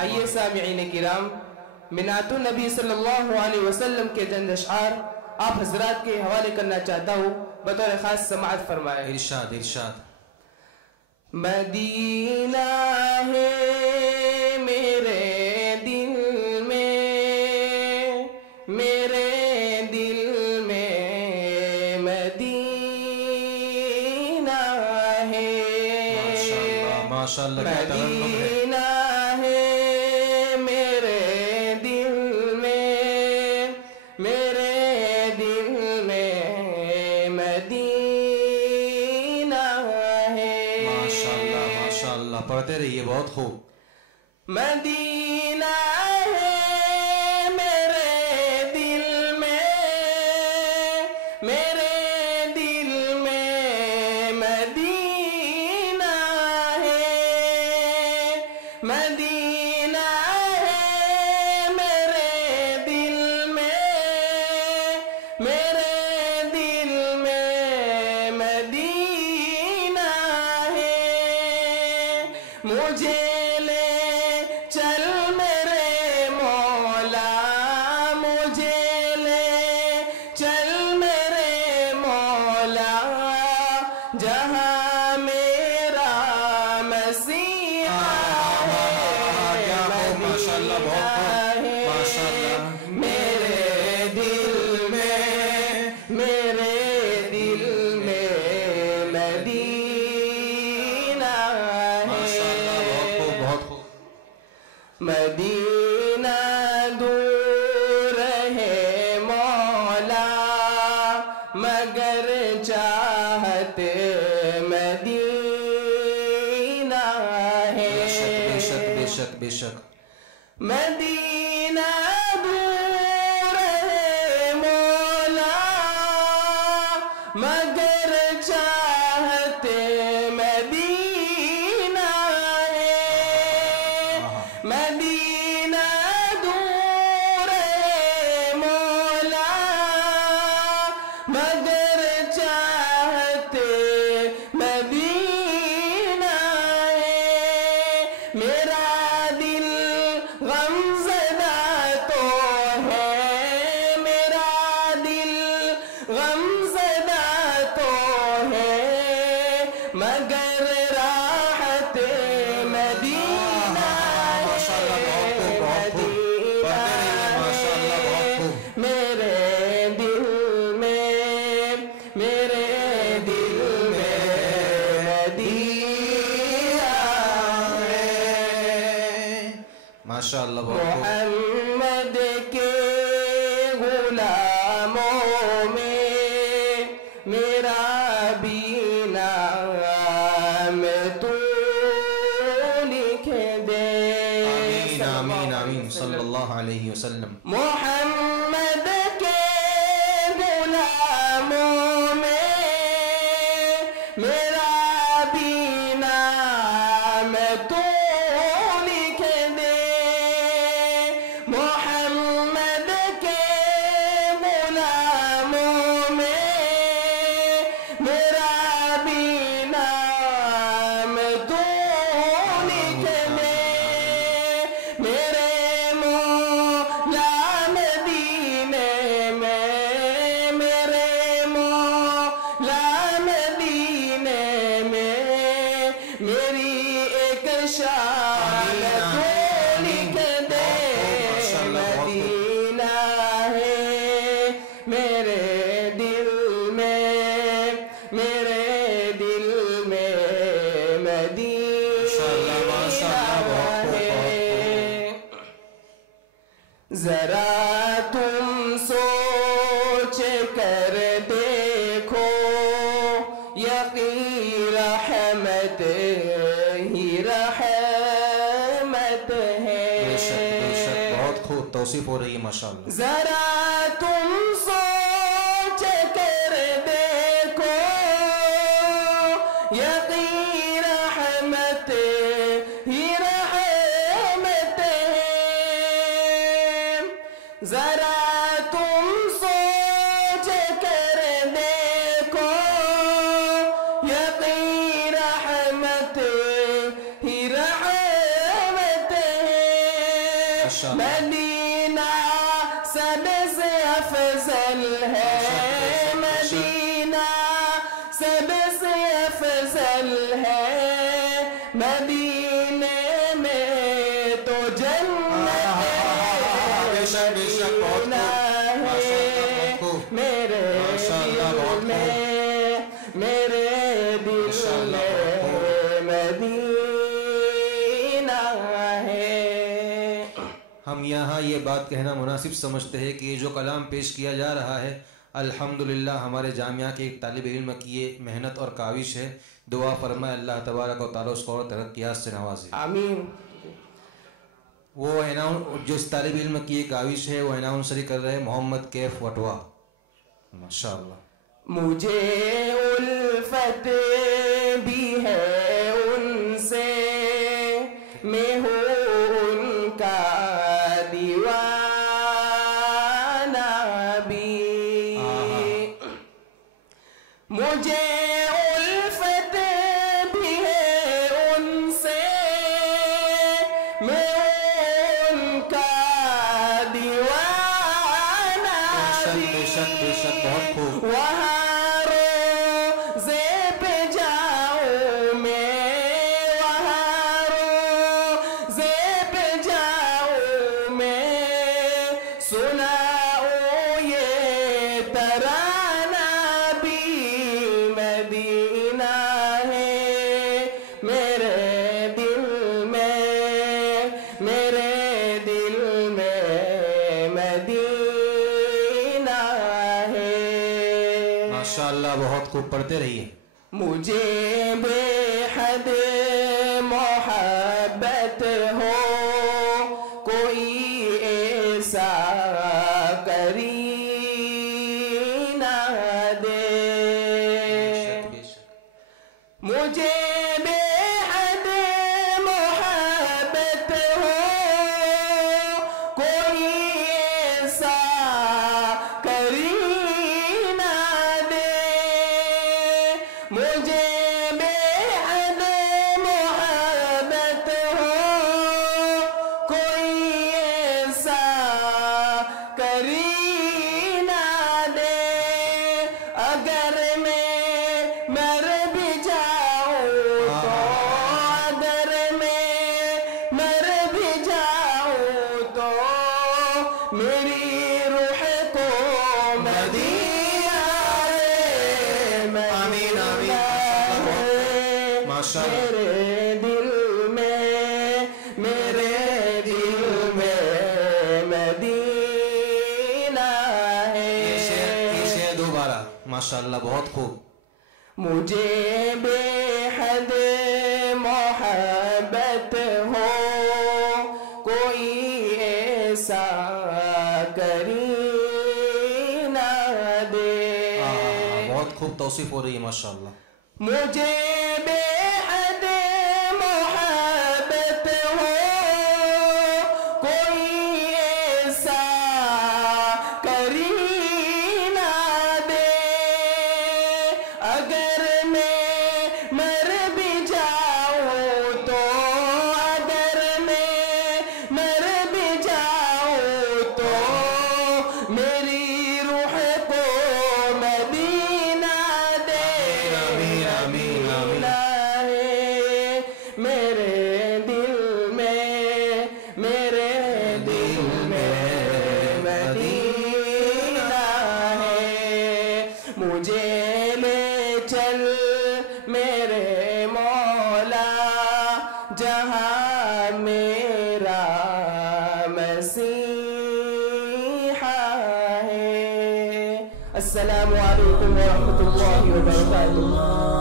آئیے سامعین کرام، منات النبی صلی اللہ علیہ وسلم کے چند اشعار آپ حضرات کے حوالے کرنا چاہتا ہوں، بطور خاص سماعت فرمائے۔ ارشاد ارشاد۔ مدینہ ہے میرے دل میں، میرے دل میں مدینہ ہے، ماشاءاللہ مدینہ ہے میرے دل میں، میرے دل میں مدینہ ہے۔ ماشاءاللہ پڑھتے رہیے، بہت خوب۔ مدینہ ہے میرے دل میں، میرے دل میں مدینہ ہے، مدینہ ہے میرے دل میں، میرے دل میں مدینہ ہے۔ مجھے چل میرے مولا، مجھے لے چل میرے مولا، جہاں میرا مسیحا ہے، مدینہ ہے میرے دل میں، میرے دل میں مدینہ ہے۔ بہت خوب۔ مدینہ دور ہے مولا، مگر چاہت مدینہ ہے، بے شک بے شک بے شک۔ مدینہ دور ہے مولا، مگر چاہت مدینہ ہے، مدینہ دور ہے مولا، مگر چاہت مدینہ ہے۔ میرا دل غم زدہ تو ہے، میرا دل غم زدہ تو ہے، مگر راحت مدینہ ہے، مدینہ ہے میرے دل میں، میرے دل میں مدینہ ہے۔ ماشاءاللہ بہت خوب۔ محمد کے غلاموں میں میرا بھی نام تو لکھ دے۔ آمین آمین آمین صلی اللہ علیہ وسلم۔ محمد کے غلاموں میں میرا بھی نام تو لکھ دے، محمد کے غلاموں میں میرا بھی نام تو لکھ دے، میرے مولا مدینے میں، میرے مولا مدینے میں میری ایک شان تو لکھ دے، مدینہ ہے میرے دل میں، میرے دل میں مدینہ ہے۔ ذرا تم سوچ کر دیکھو، یقین رحمت ہی رحمت بے شک بے شک، ہے۔ بہت خوب توصیف ہو رہی ہے ماشاءاللہ۔ ذرا تم سوچ کر دیکھو، یقین رحمت ہی رحمت ہے، ذرا تم سوچ کر دیکھو، یقین رحمت ہی رحمت ہے۔ مدینہ سب سے افضل ہے مدینہ سب سے افضل ہے مدینے میں تو جنت مدینہ ہے میرے دل میں میرے دل میں مدینہ ہے. ہم یہاں یہ بات کہنا مناسب سمجھتے ہیں کہ یہ جو کلام پیش کیا جا رہا ہے الحمدللہ ہمارے جامعہ کے ایک طالب علم کی یہ محنت اور کاوش ہے. دعا فرمائے اللہ تبارک و تعالیٰ اس کو اور ترقیات سے نوازے. آمین. وہ جو اس طالب علم کی یہ کاوش ہے وہ اناؤنسری کر رہے ہیں محمد کیف وٹوا. ماشاءاللہ. مجھے الفت بھی ہے ان سے میں ہوں ان کا دیوانہ بھی. مجھے الفت بھی ہے ان سے میں ان کا دیوانہ بھی. بے شک بہت خوب. وہاں روزے پہ جاؤں میں وہاں روزے پہ جاؤں میں سناؤں یہ ترانہ بھی مدینہ ہے میرے دل میں میرے دل میں مدینہ ہے. ماشاءاللہ بہت خوب. پڑھتے رہیے. مجھے بے حد محبت ہو کوئی ایسا کرینہ دے. مجھے بے حد محبت ہو کوئی ایسا کرینہ دے. مجھے بے حد محبت ہو کوئی ایسا کرینہ دے. اگر میں مر بھی جاؤں تو اگر میں مر بھی جاؤں تو میری روح کو مدینہ آمین آمین. ماشاءاللہ. میرے دل میں مدینہ ہے. یہ شعر دوبارہ. ماشاءاللہ بہت خوب. مجھے بے حد محبت ہو کوئی ایسا کرینہ دے. بہت خوب توصیف ہو رہی ہے. ماشاءاللہ. مجھے بے حد محبت ہو کوئی ایسا کرینہ دے. اگر میں مر بھی جاؤں تو اگر میں مر بھی جاؤں تو میری روح کو مدینہ دے. آمین آمین آمین. میرے دل میں مدینہ ہے. مجھے لے چل میرے مولا جہاں میرا مسیحا ہے. السلام علیکم ورحمۃ اللہ وبرکاتہ.